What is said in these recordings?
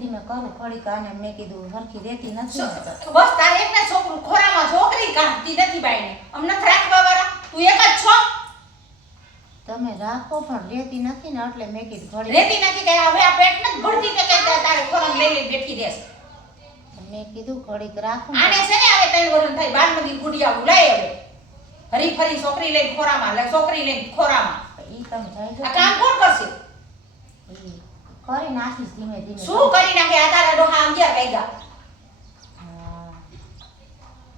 ધીમે કરું ઘડીક આને મેં કીધું હરખી રહેતી નથી. બસ તારે એક ના છોકરું ખોરામાં છોકરી કાઢતી નથી બાઈને. અમને રાખવા વાળા? તું એક જ છો? તમે રાખો પણ રહેતી નથી ને એટલે મેં કીધું ઘડીક રેતી નથી કે હવે આ પેટ નથી ભરતી કે કઈ તારે ખોરાક લઈ લઈ બેઠી દેસ મેં કીધું ઘડીક રાખું. આને છે ને હવે તઈ વરણ થાય બાર મંદિર ગુડિયા ઉલાય હવે. હરી ફરી છોકરી લઈને ખોરામાં લે છોકરી લઈને ખોરામાં. ઈ તમે જાય આ કામ કોણ કરશે? કરી નાખીશ ધીમે ધીમે. શું કરી નાખે? આ તારા ડોહા વાગ્યા. હા.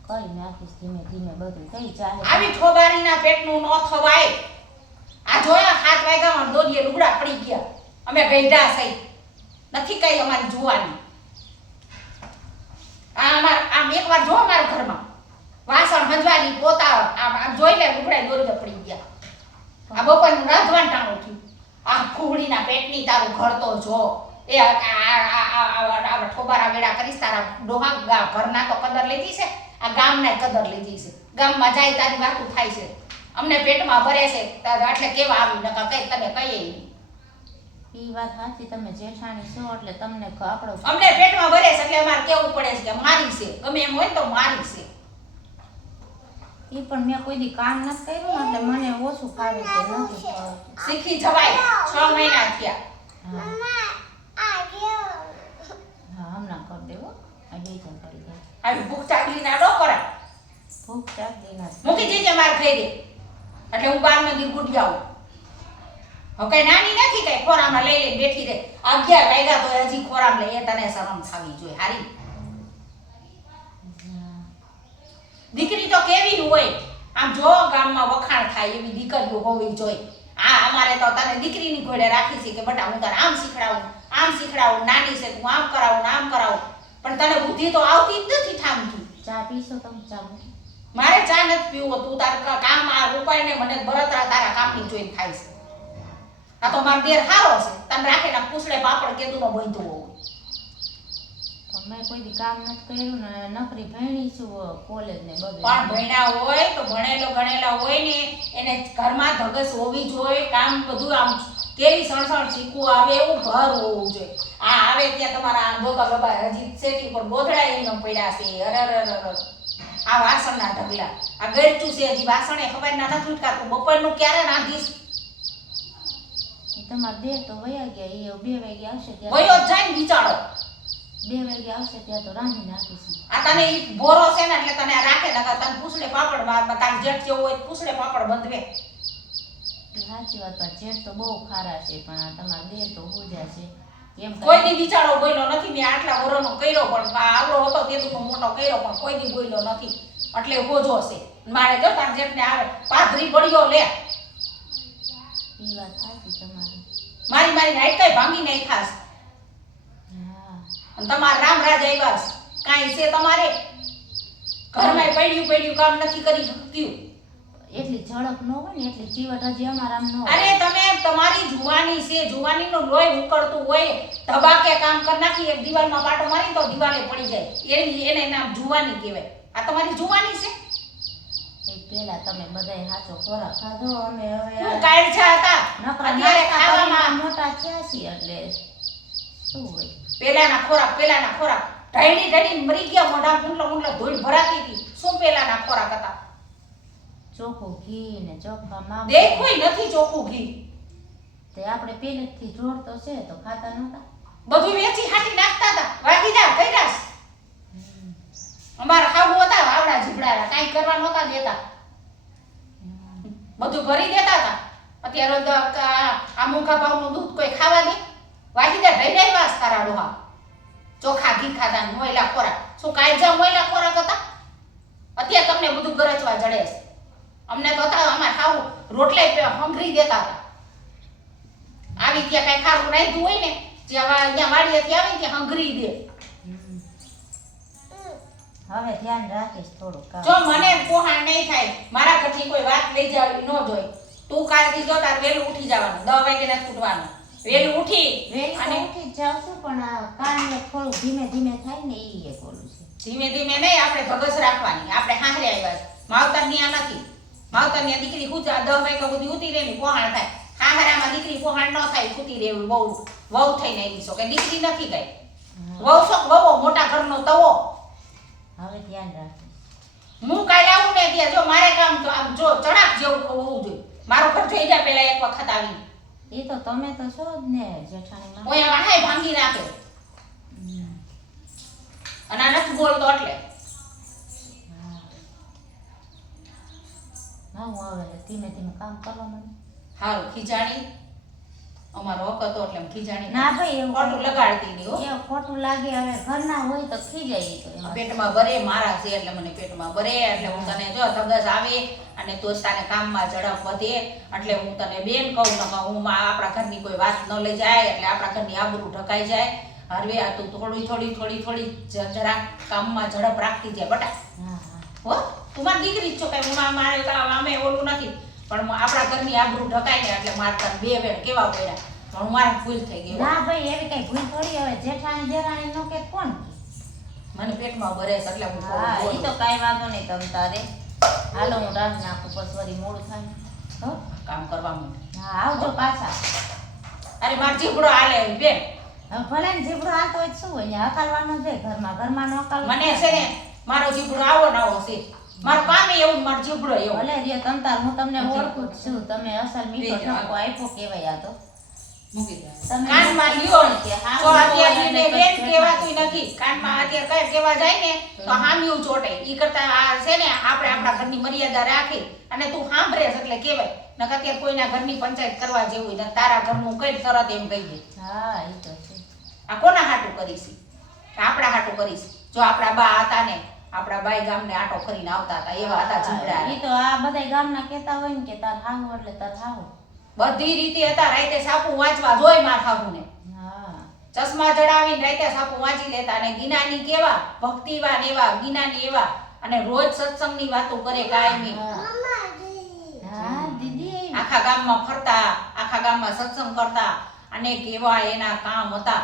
કરી નાખીશ ધીમે ધીમે બધું. થઈ ચાલે. આવી ઠોબારીના પેટનું ન થવાય. આ જોયા હાથ વાગ્યામાં દોરીએ લુગડા પડી ગયા. અમે ગઈડા સહી નથી કઈ અમારી જોવાની. આ અમાર આમ એકવાર જો અમારા ઘરમાં. વાસણ હંજવાની પોતા આમ આમ જોઈ લે લુગડા દોરીએ પડી ગયા. આ બપોરનું રાંધવાનું ટાણું થયું. આ કુહડીના પેટની તારું ઘર તો જો. એ ઠોબારા વેડા કરીશ તારા ડોહા ઘરના તો કદર લીધી છે આ ગામના કદર લીધી છે. ગામમાં જાય તારી વાતું થાય છે. અમને પેટમાં ભરે છે તાર- એટલે કેવા આવી? નકા કઈ તને કહીએ. ઈ. વાત સાચી તમે જેઠાણી છો એટલે તમને આપણો અમને પેટમાં ભરે છે એટલે અમારે કેવું પડે છે કે મારી છે. ગમે એમ હોય તો મારી છે. ઈ પણ મેં કોઈ દી કામ નથી કર્યું એટલે મને ઓછું ફાવે છે નથી શીખી જવાય. છ મહિના થયા. હા. હા હમણાં કર દેવો. આ બે જણ કરી દે. આવી ભૂખ ચાકલી ના રો કરા ભૂખ ચાકલી ના. મૂકી દેજે મારે ખાઈ દે. એટલે હું બાર મંદિર ગુડી આવું હવે કઈ નાની નથી કઈ ખોરામાં લઈ લઈ બેઠી રહે. અગિયાર વાગ્યા તો હજી ખોરામ લઈએ તને શરમ થવી જોઈએ. હારી હા. દીકરી હોય આમ જો ગામમાં વખાણ થાય એવી દીકરીઓ હોવી જોઈએ. આ અમારે તો તને દીકરીની ઘોડે રાખી છે કે બટા હું તને આમ શીખડાવું આમ શીખડાવું નાની છે તું આમ કરાવું આમ કરાવું. પણ તને બુદ્ધિ તો આવતી જ નથી ઠામથી ચા પીશો તમે ચા મારે ચા નથી પીવો તું તાર કામ આ ઉપાય ને મને બળતરા તારા કામની જોઈને થાય છે. આ તો મારો દેર હારો છે. તને રાખેલા પૂછડે પાપડ કેદું નો બંધો હોવું તો મેં કોઈ કામ નથી કર્યું ને નોકરી ભણી છું કોલેજ ને બધું. પણ ભણ્યા હોય તો ભણેલો ગણેલા હોય ને એને ઘરમાં ધગસ હોવી જોઈએ કામ બધું આમ કેવી સણસણ શીખવું આવે એવું ઘર હોવું જોઈએ. આ આવે ત્યાં તમારા ધોકા ગબા હજી સેટી પર ગોધડા એનો પડ્યા છે અરર અરે અરે અરે. આ વાસણના ઢગલા. આ ગરચું છે હજી વાસણે ખબર ના નથી ઉટકાતું બપોરનું ક્યારે રાંધીશ? તમારા દેર તો વયા ગયા એ બે વાગ્યા આવશે વયો જાય ને બિચારો. બે વાગે આવશે ત્યાં તો રાંધી નાખીશું. આ તને ઈ ભોરો છે ને એટલે તને આ રાખે નકર તને પૂછડે પાપડ માર તાર જેઠ જેવું હોય તો પૂછડે પાપડ બંધવે. સાચી વાત પણ જેઠ તો બહુ ખારા છે પણ આ તમારા બે તો હુજા છે. એમ કોઈ દી બિચારો બોલ્યો નથી મેં આટલા વરોનો કર્યો પણ આ આવડો હતો તે તો મોટો કર્યો પણ કોઈ દી બોલ્યો નથી. એટલે હોજો છે. મારે જો તાર જેઠને આવે પાધરી પડ્યો લે. એ વાત સાચી તમારી. મારી મારી નાઈટ કઈ ભાંગી હા અને તમારા રામ રાજ આવ્યા છે. કાંઈ છે તમારે? ઘરમાં પડ્યું પડ્યું કામ નથી કરી શક્યું એટલી ઝડપ ન હોય ને એટલી ચીવટ હજી અમારા ન હોય. અરે તમે તમારી જુવાની છે જુવાનીનું લોહી ઉકળતું હોય ધબાકે કામ કરી નાખી એક દિવાલમાં પાટો મારી તો દિવાલે પડી જાય. એની એને નામ જુવાની કહેવાય. આ તમારી જુવાની છે? એક પેલા તમે બધાય સાચો ખોરાક ખાધો અમે હવે કાયર કાળજા હતા? અત્યારે ખાવામાં મોટા થયા છીએ એટલે શું હોય? પેલાના ખોરાક પેલાના ખોરાક. ઢાળી ઢાળી મરી ગયા મોઢા મુંડલો મુંડલો ધૂળ ભરાતી હતી. શું પેલાના ખોરાક હતા? ચોખ્ખું ઘી ને ચોખ્ખા માં દેખોય નથી ચોખ્ખું ઘી. તે આપણે પેલેથી જોડ તો છે તો ખાતા નહોતા. બધું વેચી હાટી નાખતા હતા વાગી વાગીદાર કઈરાસ અમારા ખાવું હતા આવડા જીભડાના કાંઈ કરવા નહોતા દેતા. બધું ભરી દેતા હતા. અત્યારે આ મુખા ભાવનું દૂધ કોઈ ખાવા દે વાગીદાર રહી રહી વાસ તારા ડોહા. ચોખા ઘી ખાતા મોયલા ખોરાક. શું કાયજા મોયલા ખોરાક હતા? અત્યારે તમને બધું ગરજવા જડે છે. અમને તો હતા અમારે ખાવું. રોટલે હંગરી દેતા હતા. આવી ત્યાં કઈ ખાવું રાખ્યું હોય ને જ્યાં જ્યાં વાડીએથી આવે ને ત્યાં હંગરી દે. હવે ધ્યાન રાખીશ થોડું જો મને પોહાણ નહીં થાય મારા ઘરથી કોઈ વાત લઈ જાવી ન જોઈ. તું કાલથી જો તાર વેલું ઉઠી જવાનું દસ વાગે નથી ઉઠવાનું. વહેલું ઉઠી અને ઉઠી જ જાઉં છું પણ કાન થોડું ધીમે ધીમે થાય ને એ એક ઓલું છે. ધીમે ધીમે નહીં આપણે ભગસ રાખવાની. આપણે હાંહરે આવ્યા માવતર ન્યા નથી. માવતર ન્યા દીકરી હું દહ વાગ્યા સુધી ઉતી રહે ને પોહાણ થાય. હાંહરામાં દીકરી પોહાણ ન થાય ઉતી રહેવું બહુ વહુ થઈને આવી છો કે દીકરી નથી ગઈ. વહુ શોખ વહુ મોટા ઘરનો તવો. હવે ધ્યાન રાખ હું કાલે આવું ને ત્યાં જો મારે કામ તો આમ જો ચડાક જેવું હોવું જોઈએ. મારો ઘર થઈ જાય પેલા એક વખત આવી એ તો તમે તો છો જ ને જેઠાણી માં ઓય વાહે ભાંગી નાખે. અને આ નથી બોલતો એટલે. હા. હા હવે ધીમે ધીમે કામ કરવા માંડું. હારું ખીજાણી અમારો હક હતો એટલે ખીજાણી ના ભાઈ એવું ખોટું લગાડતી નહીં હો. ખોટું લાગે હવે ઘરના હોય તો ખીજાય જાય તો પેટમાં ભરે મારા છે એટલે મને પેટમાં ભરે એટલે હું તને જો ધગસ આવે અને તો કામમાં ઝડપ વધે એટલે હું તને બેન કહું ન હું આપણા ઘરની કોઈ વાત ન લઈ જાય એટલે આપણા ઘરની આબરૂ ઢકાઈ જાય. હરવે આ તું થોડી થોડી થોડી થોડી જરા કામમાં ઝડપ રાખતી જાય બટા. હા તું મારી દીકરી જ છો કઈ હું મારે અમે ઓલું નથી. પણ આપણા ઘરની આબરૂ ઢકાય ને એટલે મારે તને બે વેણ કેવા પડ્યા. પણ મારે ભૂલ થઈ ગઈ હો. ના ભાઈ એવી કઈ ભૂલ થોડી હવે જેઠાણી જેઠાણી નો કે કોણ? મને પેટમાં ભરે છે એટલે હું હા એ તો કાઈ વાંધો નહીં તમ તારે. હાલો હું રાહ નાખું પછી વળી મોડું થાય. હો? કામ કરવા માંડે હા આવજો પાછા. અરે માર જીભડો હાલે બે ભલે ને જીભડો હાલતો હોય શું હોય? અહીંયા હકાલવાનો છે ઘરમાં ઘરમાં નો અકાલ મને છે ને મારો જીભડો આવો ને આવો છે. મારું પામે એવું માર જીભડો એવો. ભલે જે તંતાર હું તમને ઓળખું જ છું. તમે અસલ મીઠો ઠપકો આપ્યો કેવાય આ તો. મૂકી દે. કાનમાં લ્યો. કે હા, તો અત્યારે બોલે બેન પછી નથી. કાનમાં અત્યારે કઈ કહેવા જાય ને તો હામ્યું ચોટે. ઈ કરતા આ છે ને આપણે આપણા ઘરની મર્યાદા રાખી અને તું સાંભળે એટલે કહેવાય. નકર અત્યારે કોઈના ઘરની પંચાયત કરવા જેવું ને તારા ઘરનું કઈ તરત એમ કહીએ હા એ તો છે. આ કોના હાટું કરીશ? આપણા હાટું કરીશ? જો આપણા બા હતા ને આપણા બાઈ ગામને આટો ફરીને આવતા હતા એવા હતા જીવડા એ તો આ બધા ગામના કહેતા હોય ને કે તાર હાહુ એટલે તાર હાહુ. બધી રીતે હતા રાતે સાપુ વાંચવા જોઈ માર ખાવું હા. ચશ્મા જડાવીને રાતે સાપુ વાંચી લેતા અને ગીનાની કેવા ભક્તિવાન એવા ગીનાની એવા. અને રોજ સત્સંગની વાતો કરે કાયમી. આખા ગામમાં ફરતા આખા ગામમાં સત્સંગ કરતા. અને કેવા એના કામ હતા.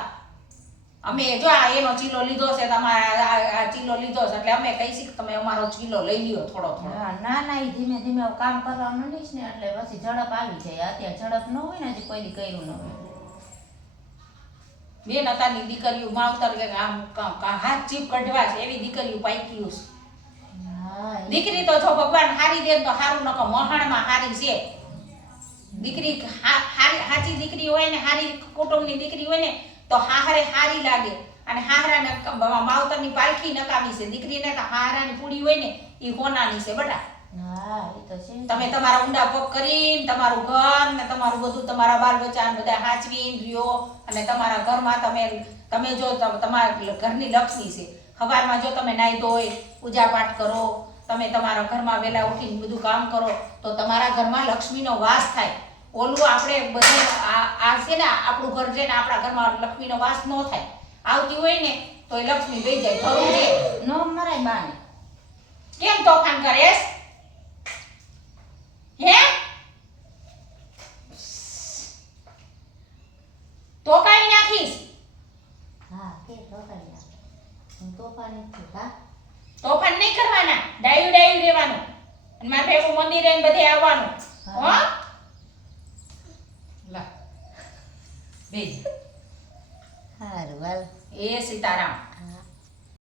અમે જો આ એનો ચીલો લીધો છે તમારા આ- ચીલો લીધો છે એટલે અમે કહીશી કે તમે અમારો ચીલો લઈ લ્યો થોડો થોડો. ના ના એ ધીમે ધીમે કામ કરવાનું નહીં ને એટલે પછી ઝડપ આવી જાય. અત્યારે ઝડપ ન હોય ને હજી કોઈ કર્યું ન હોય. બેન અતારની દીકરીઓ માવતર કે આમ હાથ ચીપ કઢવા છે એવી દીકરીઓ પાઈકીઓ છે. હા દીકરી તો જો ભગવાન હારી દે તો હારું નકો મહાણમાં હારી છે. દીકરી હા- હારી હાચી દીકરી હોય ને હારી કુટુંબની દીકરી હોય ને તો હાહરે હારી લાગે. અને હાહરાને માવતરની પાલખી નકામી છે. દીકરીને તો હાહરાની પૂડી હોય ને એ હોનાની છે બટા. તમે તમારા ઊંડા પગ કરીને તમારું ઘર ને તમારું બધું તમારા બાલ બચ્ચા બધા હાચવી રહ્યો. અને તમારા ઘરમાં તમે તમે જો તમ- તમારા ઘરની લક્ષ્મી છે. સવારમાં જો તમે નાહી ધોઈ પૂજા પાઠ કરો તમે તમારા ઘરમાં વહેલા ઉઠીને બધું કામ કરો તો તમારા ઘરમાં લક્ષ્મીનો વાસ થાય. ઓલું આપણે બધે આ છે ને આપણું ઘર છે ને આપણા ઘરમાં લક્ષ્મીનો વાસ ન થાય. આવતી હોય ને તો એ લક્ષ્મી વહી જાય ખરું છે. ન મરાય બાને. કેમ તોફાન કરેશ? હે? તોકાઈ નાખીશ? હા કે તોકાઈ નાખ હું તોફાન છું હા. તોફાન નહીં કરવાના ડાયું ડાયું રહેવાનું. અને મારે ભેગું મંદિરે બધે આવવાનું. હો? હા. લા બે સારું હાલ એ સીતારામ